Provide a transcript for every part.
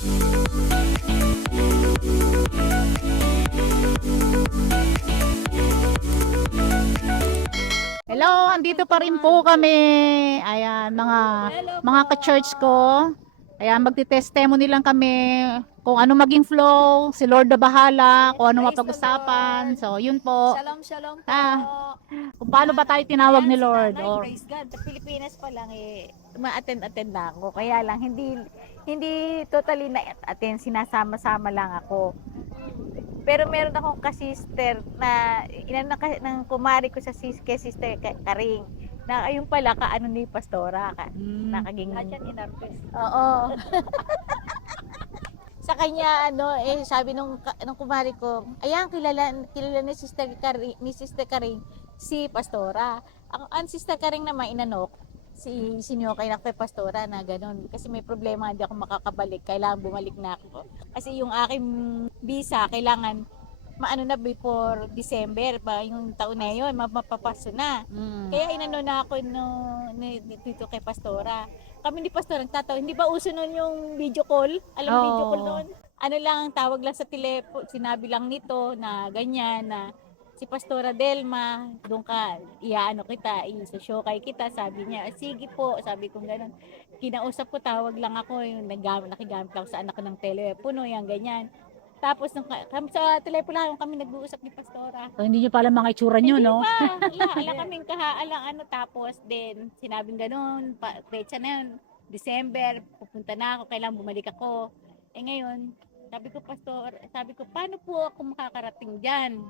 Hello, andito pa rin po kami. Ayan, mga ka-church ko. Ayan, magti-testimony lang kami kung ano maging flow, si Lord na bahala, kung ano Praise the mapag-usapan. Lord. So, yun po. Shalom, shalom po. Kung paano ba tayo tinawag Ayan, ni si Lord? Nanay, praise God. Sa Pilipinas pa lang ma-attend na ako. Kaya lang, hindi totally na-attend. Sinasama-sama lang ako. Pero meron akong ka-sister na inan ng kumari ko sa kay Sister Karing. Na ayun pala kaano ni Pastora nakaging Oo. Sa kanya sabi nung kumari ko, ayan kilala ni Sister Karing si Pastora. Ang Sister Karing naman inanok si Sinyo kay kay Pastora na ganun kasi may problema hindi ako makakabalik, kailangan bumalik na ako kasi yung aking visa kailangan maano na before December pa yung taon na yun mapapaso na. Kaya inano na ako dito kay Pastora. Kami ni Pastora nagtatawa, hindi ba uso nun yung video call? Alam mo video call noon? Ano lang, tawag lang sa telepono, sinabi lang nito na ganyan na si Pastora Delma, doon ka, iaano kita, i-showcase kita, sabi niya, sige po, sabi ko gano'n. Kinausap ko, tawag lang ako, yung nakigamit lang sa anak ko ng telepono, yan, ganyan. Tapos, kami sa telepono lang kami nag-uusap ni Pastora. So, hindi nyo pala mga itsura nyo, no? Hindi pa, ala kaming tapos din, sinabing gano'n, petsa na yun, December, pupunta na ako, kailangan bumalik ako. Ngayon, sabi ko, paano po ako makakarating dyan?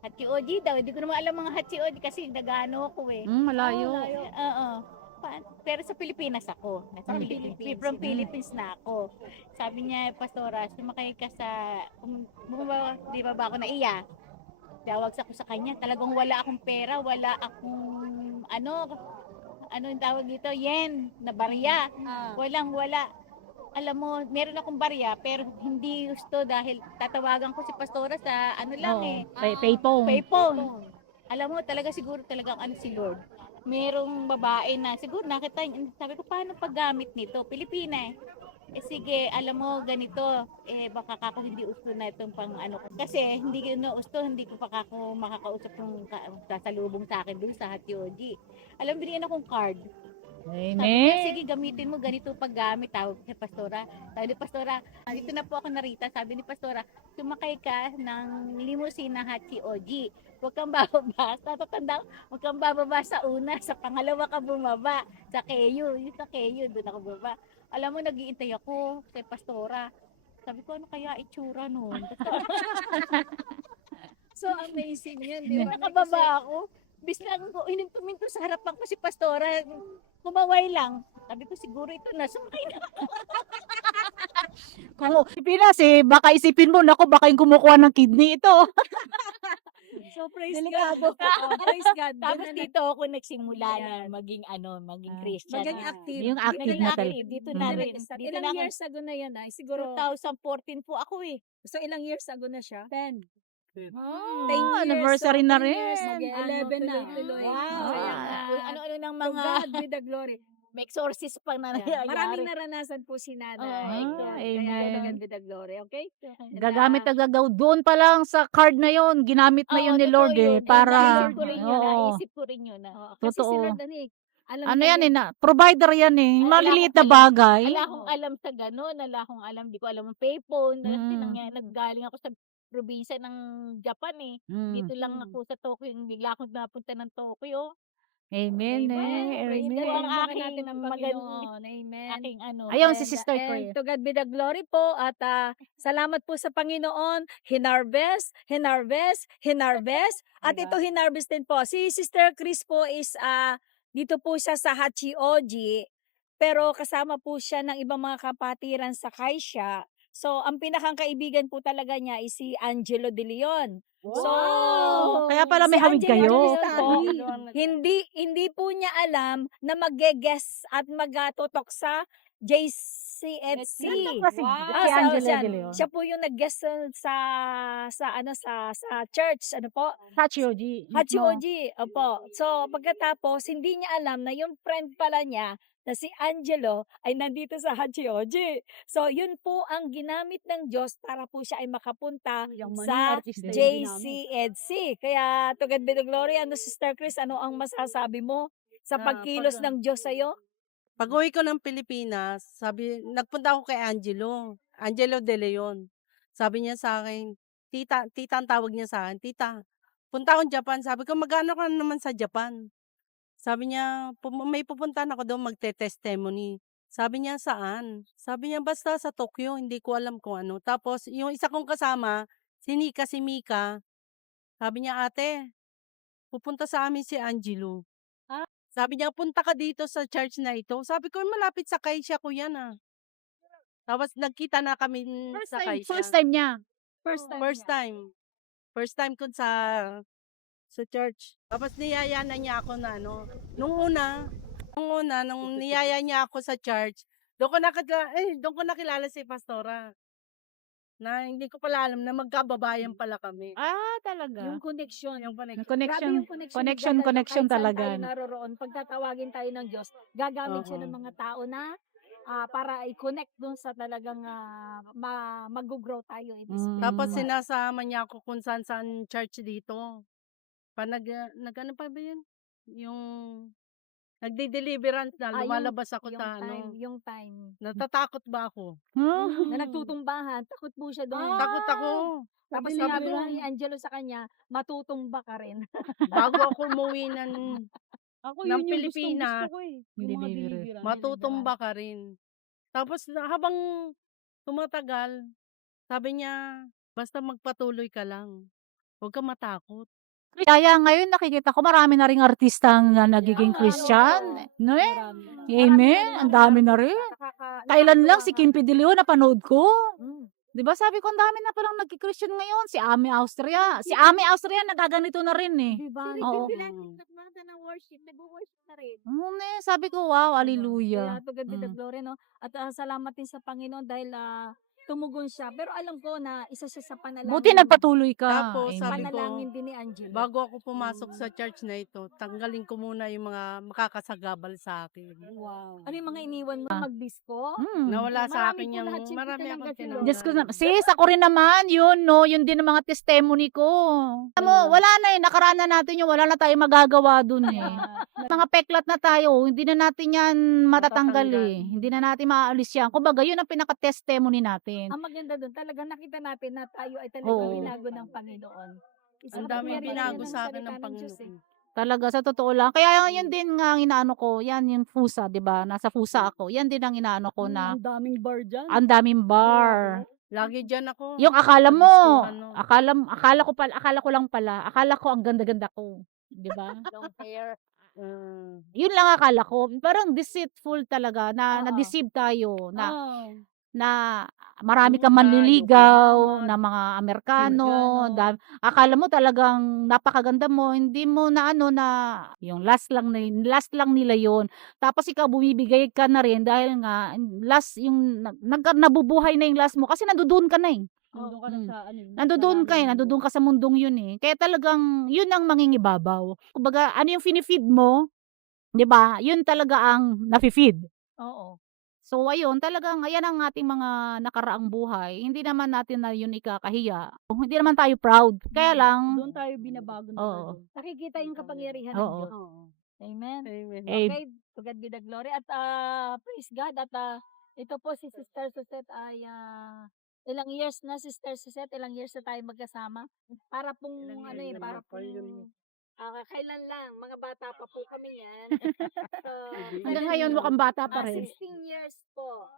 Hachioji daw, hindi ko naman alam mga Hachioji kasi nagano ako eh. Malayo. Oo. Pero sa Pilipinas ako. From Philippines na ako. Sabi niya, Pastora, sumakay ka bumaba, di ba ako naiya? Tawag ako sa kanya, talagang wala akong pera, wala akong ano yung tawag dito, yen, na barya. Wala. Alam mo, meron akong barya pero hindi gusto dahil tatawagan ko si Pastora sa payphone. Alam mo, siguro talagang si Lord. Merong babae na siguro nakita, sabi ko paano paggamit nito? Pilipina sige, alam mo ganito, baka kako hindi gusto na itong pang ko. Kasi hindi ko gusto, hindi ko pa kako makakausap yung sasalubong sa akin doon sa Hatioji. Alam, binigyan akong card. Sabi niya, sige gamitin mo ganito paggamit, tawag kay Pastora. Sabi ni Pastora, dito na po ako narita. Sabi ni Pastora, sumakay ka ng limousine na Hachioji. Huwag kang bababa. Tatanda, huwag kang bababa sa una. Sa pangalawa ka bumaba. Sa Keyo. Yung sa Keyo, doon ako bumaba. Alam mo, nag-iintay ako kay Pastora. Sabi ko, ano kaya itsura nun? So amazing yan, di ba? Nakababa ako. Bislang ko, tuminto sa harapan ko si Pastora. Kumaway lang. Sabi ko, siguro ito na. Sumakay na. Kung Pilipinas baka isipin mo, nako, baka yung kumukuha ng kidney ito. So praise Delikado. God. Praise God. Tapos dito ako nagsimula na maging Christian. Maging active. Yung active na talaga. Dito na rin. Dito Ilang na ako. years ago na yan ay? Siguro, 2014 po ako eh. so ilang years ago na siya? 10. Oh, 10 years. anniversary na 10 rin. years, mag-11 na. Tuloy-tuloy. Wow. Kaya Ah. ano-ano ng To mga God be the glory. may exorcist pa na Yeah. nangyayari. Maraming naranasan po si Nanay. Ah, Kaya amen. to God be the glory. Okay? Gagamit na gagaw doon pa lang sa card na yon, ginamit na yun ni Lord para Naisip ko rin yun. oo. Naisip ko rin yun. Kasi si Totoo. Lord Danig, alam Ano niya yan provider yan Wala maliliit akong na bagay. Wala akong alam sa ganun. Wala akong alam. Di ko alam ang payphone. Kasi naggaling ako sa probinsya ng Japan eh. Dito lang ako sa Tokyo. Bigla akong napunta ng Tokyo. Amen. Praise Amen. the Lord. Ang aking Natin ang Panginoon. Amen. Aking Ayun si And- Sister and Chris. to God be the glory po at salamat po sa Panginoon. Hinarvest at Diba? ito hinarvest din po. Si Sister Chris po is dito po siya sa Hachioji pero kasama po siya ng ibang mga kapatiran sa Kaisha. So ang pinakang kaibigan po talaga niya is si Angelo De Leon. So Kaya pala may si hawig Angelo kayo. De Leon po, hindi po niya alam na mag-guest at magtutok sa JCFC. Kasi si Angela siya, De Leon. siya po yung nag-guest sa church, ano po? Hachioji. Hachioji, opo. So pagkatapos hindi niya alam na yung friend pala niya na si Angelo ay nandito sa Hachioji. So, yun po ang ginamit ng Diyos para po siya ay makapunta sa JCEDC. Kaya, to God be the glory. Ano, Sister Chris, ano ang masasabi mo sa pagkilos ng Diyos sa'yo? Pag-uwi ko ng Pilipinas, nagpunta ako kay Angelo De Leon. Sabi niya sa akin, tita ang tawag niya sa akin, tita, punta akong Japan. Sabi ko, magkano ka naman sa Japan? Sabi niya, may pupuntahan ako doon magte-testimony. Sabi niya, saan? Sabi niya, basta sa Tokyo, hindi ko alam kung ano. Tapos, yung isa kong kasama, si Mika, sabi niya, ate, pupunta sa amin si Angelo. Ah. Sabi niya, punta ka dito sa church na ito. Sabi ko, malapit sa Kaisya ko yan ah. Tapos nagkita na kami sa Kaisya. First time niya. First time. First time. First time ko sa church. Tapos niyaya na niya ako na ano. Nung niyaya niya ako sa church, doon ko nakilala si Pastora. Na hindi ko pala alam na magkababayan pala kami. Ah, talaga. Yung connection. Yung connection. Connection. Grabe yung connection, Connection kahit saan talaga. tayo naroroon, pag tatawagin tayo ng Diyos, gagamit siya ng mga tao na para i-connect dun sa talagang mag-grow tayo. Tapos Mm. sinasama niya ako kung saan church dito. Ano pa ba yun? Yung nagde-deliverance na, lumalabas ako yung sa time, yung time. natatakot ba ako? Na nagtutumbahan, takot po siya doon. Takot ako. Tapos Sabi sinabi ko, ni Angelo sa kanya, matutumba ka rin. bago ako umuwi ng Yun yung Pilipinas, gustong-gusto ko eh. Hindi Yung mga bibiro. deliverance. matutumba ka rin. Tapos habang tumatagal, sabi niya, basta magpatuloy ka lang. Huwag ka matakot. Kaya ngayon nakikita ko marami na ring artistang nagiging Yeah, Christian. No eh? Marami. Amen. Ang dami na rin. Kailan lang si Kim P. De Leon napanood ko. Mm. 'Di ba sabi ko ang dami na palang nagki-Christian ngayon. Si Ami Austria. Si Ami Austria nagaganito na rin eh. Diba? Oo. Nagmada ng worship, nag-worship na rin. Sabi ko wow, Kaya hallelujah. to God be the Mm. glory, no? At salamat din sa Panginoon dahil tumugon siya. Pero alam ko na isa siya sa panalangin. Buti nagpatuloy ka. Tapos, Amen. sabi ko, Panalangin din ni Angelo. bago ako pumasok sa church na ito, tanggalin ko muna yung mga makakasagabal sa akin. Wow. Ano yung mga iniwan mo? Mag-disco? Nawala sa Marami akin po yung lahat, simple marami ka lang akong kasi, tinanggal. Diyos ko, sis, ako rin naman, yun, no, yun din ang mga testimony ko. Alam mo, wala na eh, nakaraan na natin yung wala na tayong magagawa dun eh. Mga peklat na tayo, hindi na natin yan matatanggal eh. Hindi na natin maaalis yan. Kumbaga, yun ang pinaka-testimony natin. Ang maganda doon, talagang nakita natin na tayo ay talagang Oo. binago ng Panginoon. Ang daming binago sa akin ng Panginoon. Talaga, sa totoo lang. Kaya yun din nga ang inaano ko, yan yung FUSA, di ba? Nasa FUSA ako. Yan din ang inaano ko na Ang daming bar dyan. ang daming bar. Lagi dyan ako. Yung akala mo, Ano. akala ko lang pala, akala ko ang ganda-ganda ko. Di ba? Long hair. Yun lang akala ko. Parang deceitful talaga na Oo. na-deceive tayo na Oh. na marami kang Mura, manliligaw yumaman, na mga Amerikano. Singano. Akala mo talagang napakaganda mo, hindi mo na ano na yung last lang nila yon. Tapos ikaw bumibigay ka na rin dahil nga last yung nabubuhay na yung last mo kasi nandoon ka na eh. Nandun ka na sa ano. Nandoon ka sa mundong yun eh. Kaya talagang yun ang mangingibabaw. Kumbaga, ano yung finifeed mo, 'di ba? Yun talaga ang nafi-feed. Oo. So ayun, talagang ayan ang ating mga nakaraang buhay. Hindi naman natin na yun ikakahiya. Hindi naman tayo proud. Kaya lang, Doon tayo binabago na Oo. Nakikita yung kapangyarihan ng oo. Diyos. Amen. Amen. Eh, Okay, to God be the glory. At praise God. At ito po si Sister Suzette ay ilang years na, Sister Suzette, ilang years na tayo magkasama. Para pong para pong kailan lang, mga bata pa po kami yan. So, hanggang ngayon mukhang bata pa rin. 16 years po.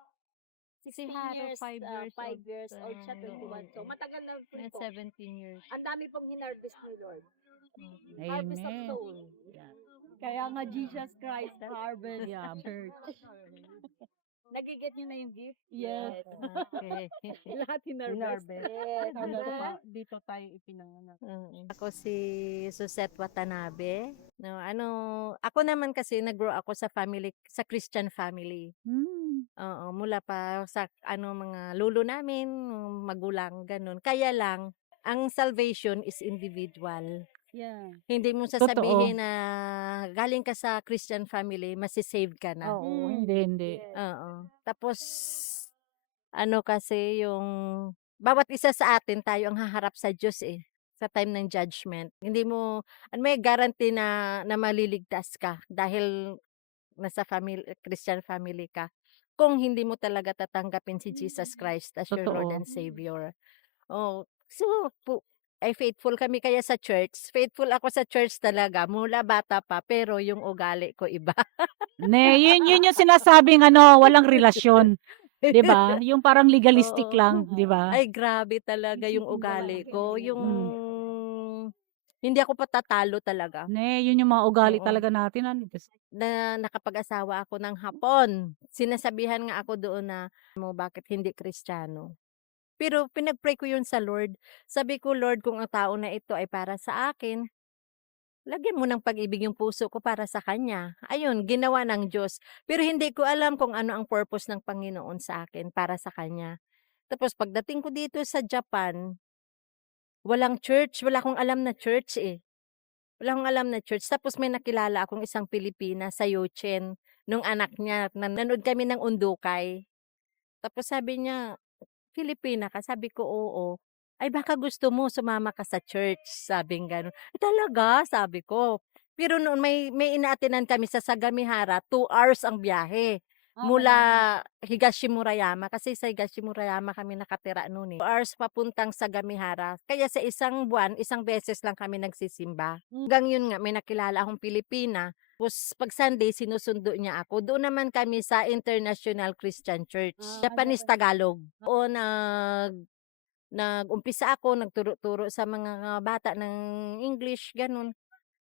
16 Haro, years, 5 years 5 old. years old siya, 21. So, matagal na po ito. 17 years. Ang dami pong hinarvest ni Lord. Harvest of Amen. soul. Kaya nga Jesus Christ Harvest Yeah. Church. Nagiget nyo na yung gift? Yes. Okay. Lahat hinarvest. Hinarvest. Yes. Dito tayo ipinanganak. Ako si Suzette Watanabe. No, ako naman kasi nag-grow ako sa Christian family. Oo, mula pa sa mga lolo namin, magulang, ganun. Kaya lang, ang salvation is individual. Yeah. Hindi mo Totoo. sasabihin na galing ka sa Christian family, masisave ka na. Oo, hindi. Oo. Tapos, ano kasi yung bawat isa sa atin tayo ang haharap sa Diyos eh, sa time ng judgment. Hindi mo, may guarantee na maliligtas ka dahil nasa Christian family ka. Kung hindi mo talaga tatanggapin si Jesus Christ as your Lord Totoo. and Savior. Oh, so ay faithful kami kaya sa church. Faithful ako sa church talaga mula bata pa, pero yung ugali ko iba. Yun yung sinasabing walang relasyon, 'di ba? Yung parang legalistic Oo. lang, 'di ba? Ay grabe talaga yung ugali ko, yung hindi ako patatalo talaga. Yun yung mga ugali Oo. talaga natin, Na nakapag-asawa ako ng Hapon. Sinasabihan nga ako doon na, bakit hindi Kristiyano? Pero pinag-pray ko yun sa Lord. Sabi ko, Lord, kung ang tao na ito ay para sa akin, lagyan mo ng pag-ibig yung puso ko para sa kanya. Ayun, ginawa ng Diyos. Pero hindi ko alam kung ano ang purpose ng Panginoon sa akin para sa kanya. Tapos pagdating ko dito sa Japan, walang church. Wala akong alam na church eh. Wala akong alam na church. Tapos may nakilala akong isang Pilipina sa Yochen, nung anak niya. Nanood kami ng Undukay. Tapos sabi niya, Filipina ka? Sabi ko, oo. Ay baka gusto mo sumama ka sa church, sabing gano'n. Talaga? Sabi ko. Pero noon may inaatinan kami sa Sagamihara, 2 hours ang biyahe. Mula Higashimurayama, kasi sa Higashimurayama kami nakatira noon eh. 2 hours papuntang Sagamihara. Kaya sa isang buwan, isang beses lang kami nagsisimba. Hanggang yun nga, may nakilala akong Pilipina. Tapos pag Sunday, sinusundo niya ako. Doon naman kami sa International Christian Church. Japanese Tagalog. O nag-umpisa ako, nagturo-turo sa mga bata ng English, ganun.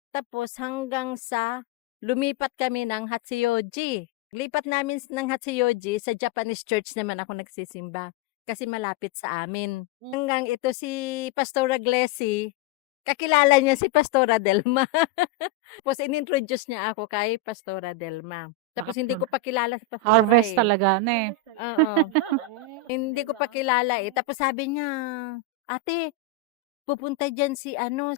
Tapos hanggang sa lumipat kami ng Hatsuyoji. Lipat namin ng Hatsuyoji, sa Japanese church naman ako nagsisimba. Kasi malapit sa amin. Hanggang ito si Pastora Glessy, kakilala niya si Pastora Delma. Tapos inintroduce niya ako kay Pastora Delma. Tapos hindi ko pa kilala si Pastora Harvest eh. talaga, Oo. Hindi ko pa kilala eh. Tapos sabi niya, ate, pupunta dyan si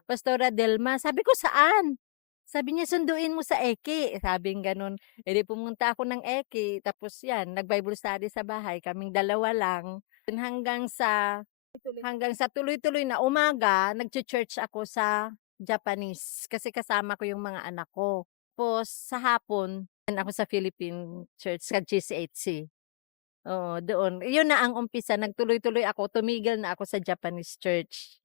Pastora Delma. Sabi ko, saan? Sabi niya, sunduin mo sa Eki. Sabing ganun. E di pumunta ako ng Eki. Tapos yan, nag-Bible study sa bahay. Kaming dalawa lang. Hanggang sa tuloy-tuloy na umaga, nag-church ako sa Japanese. Kasi kasama ko yung mga anak ko. Tapos sa hapon, ako sa Philippine Church, sa GCHC. Oo, doon. Yun na ang umpisa. Nagtuloy-tuloy ako. Tumigil na ako sa Japanese church.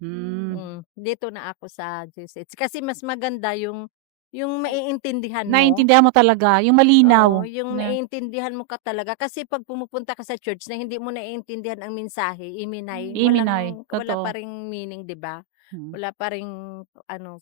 Dito na ako sa GCHC. Kasi mas maganda yung maiintindihan mo. Naiintindihan mo talaga, yung malinaw. Oo, yung naiintindihan mo ka talaga. Kasi pag pumupunta ka sa church na hindi mo naiintindihan ang mensahe, iminay, Iminay, wala totoo. pa ring meaning, 'di ba? Wala pa ring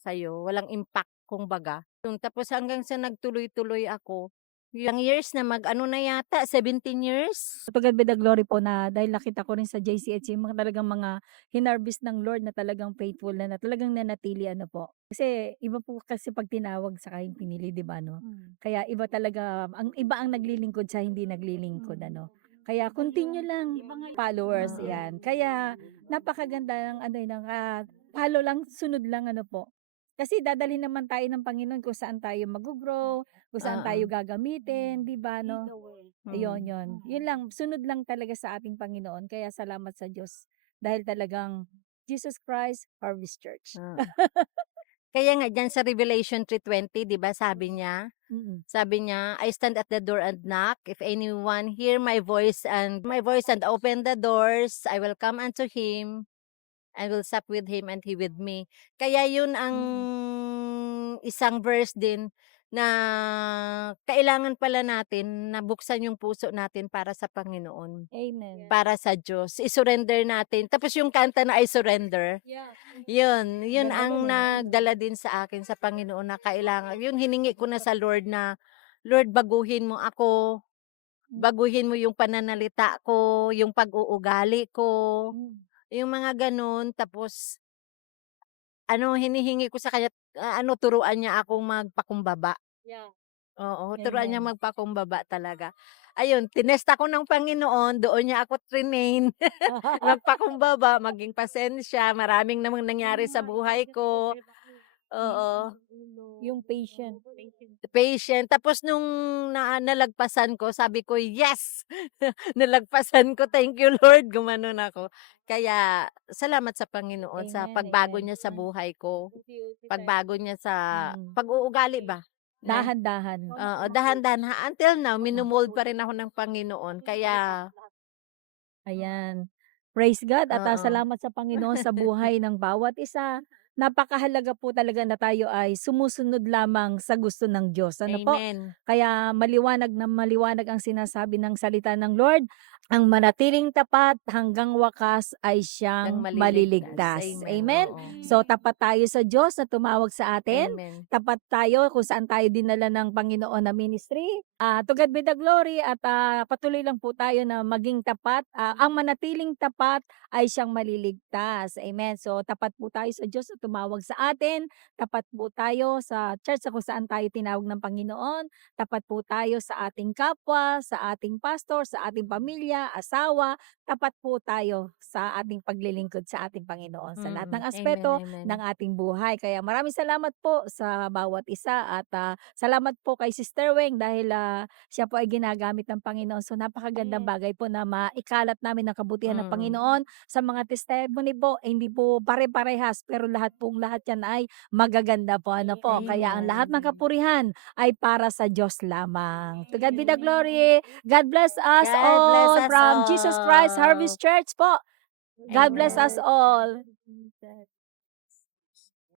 sa'yo, walang impact kumbaga. Tapos hanggang sa nagtuloy-tuloy ako, yung years na na yata, 17 years. To God be the glory po na dahil nakita ko rin sa JCH yung mga talagang mga hinarvest ng Lord na talagang faithful na talagang nanatili po. Kasi iba po kasi pag tinawag sa kayong pinili, di ba no? Kaya iba talaga, ang iba ang naglilingkod sa hindi naglilingkod Kaya continue lang followers yan. Kaya napakaganda ng follow lang, sunod lang po. Kasi dadalhin naman tayo ng Panginoon kung saan tayo mag-grow, kung saan tayo gagamitin, di ba no? Ayun, yun. Yun lang, sunod lang talaga sa ating Panginoon. Kaya salamat sa Diyos. Dahil talagang Jesus Christ Harvest Church. Kaya nga dyan sa Revelation 3:20, 'di ba, sabi niya, I stand at the door and knock. If anyone hear my voice and open the doors, I will come unto him. I will sup with him and he with me. Kaya yun ang isang verse din na kailangan pala natin na buksan yung puso natin para sa Panginoon. Amen. Para sa Diyos. I-surrender natin. Tapos yung kanta na I surrender. Yun ang nagdala din sa akin sa Panginoon na kailangan. Yung hiningi ko na sa Lord na, Lord, baguhin mo ako. Baguhin mo yung pananalita ko, yung pag-uugali ko. Yung mga ganun. Tapos, hinihingi ko sa kanya, turuan niya akong magpakumbaba. Oo, turuan niya magpakumbaba talaga. Ayun, tinest ako ng Panginoon, doon niya ako trinain. Magpakumbaba, maging pasensya, maraming namang nangyari sa buhay ko. Oo. Yung patient. Patient. Tapos nung nalagpasan ko, sabi ko, "Yes! Nalagpasan ko. Thank you, Lord." Gumanon ako. Kaya salamat sa Panginoon sa Amen, pagbago amen. niya sa buhay ko. Pagbago niya sa Mm. pag-uugali ba? Na Dahan-dahan. oo, dahan-dahan until now mino-mold pa rin ako ng Panginoon. Kaya Ayan. Praise God at oo. salamat sa Panginoon sa buhay ng bawat isa. Napakahalaga po talaga na tayo ay sumusunod lamang sa gusto ng Diyos. Ano po? Amen. Kaya maliwanag na maliwanag ang sinasabi ng salita ng Lord. Ang manatiling tapat hanggang wakas ay Kang siyang maliligtas. maliligtas. Amen. Amen? Oo. So tapat tayo sa Diyos na tumawag sa atin. Amen. Tapat tayo kung saan tayo dinala ng Panginoon na ministry. To God be the glory at patuloy lang po tayo na maging tapat. Ang manatiling tapat ay siyang maliligtas. Amen. So tapat po tayo sa Diyos na tumawag sa atin. Tapat po tayo sa church kung saan tayo tinawag ng Panginoon. Tapat po tayo sa ating kapwa, sa ating pastor, sa ating pamilya, asawa. Tapat po tayo sa ating paglilingkod sa ating Panginoon sa lahat ng Amen, aspeto amen. ng ating buhay. Kaya maraming salamat po sa bawat isa at salamat po kay Sister Weng dahil siya po ay ginagamit ng Panginoon. So napakagandang bagay po na maikalat namin ang kabutihan ng Mm. Panginoon sa mga testimony po. Hindi po pare-parehas pero lahat yan ay magaganda po. Ano po? Kaya ang lahat ng kapurihan ay para sa Diyos lamang. To God be the glory. God bless us God bless all us from Jesus Christ all. Harvest Church po. God bless us Amen. all.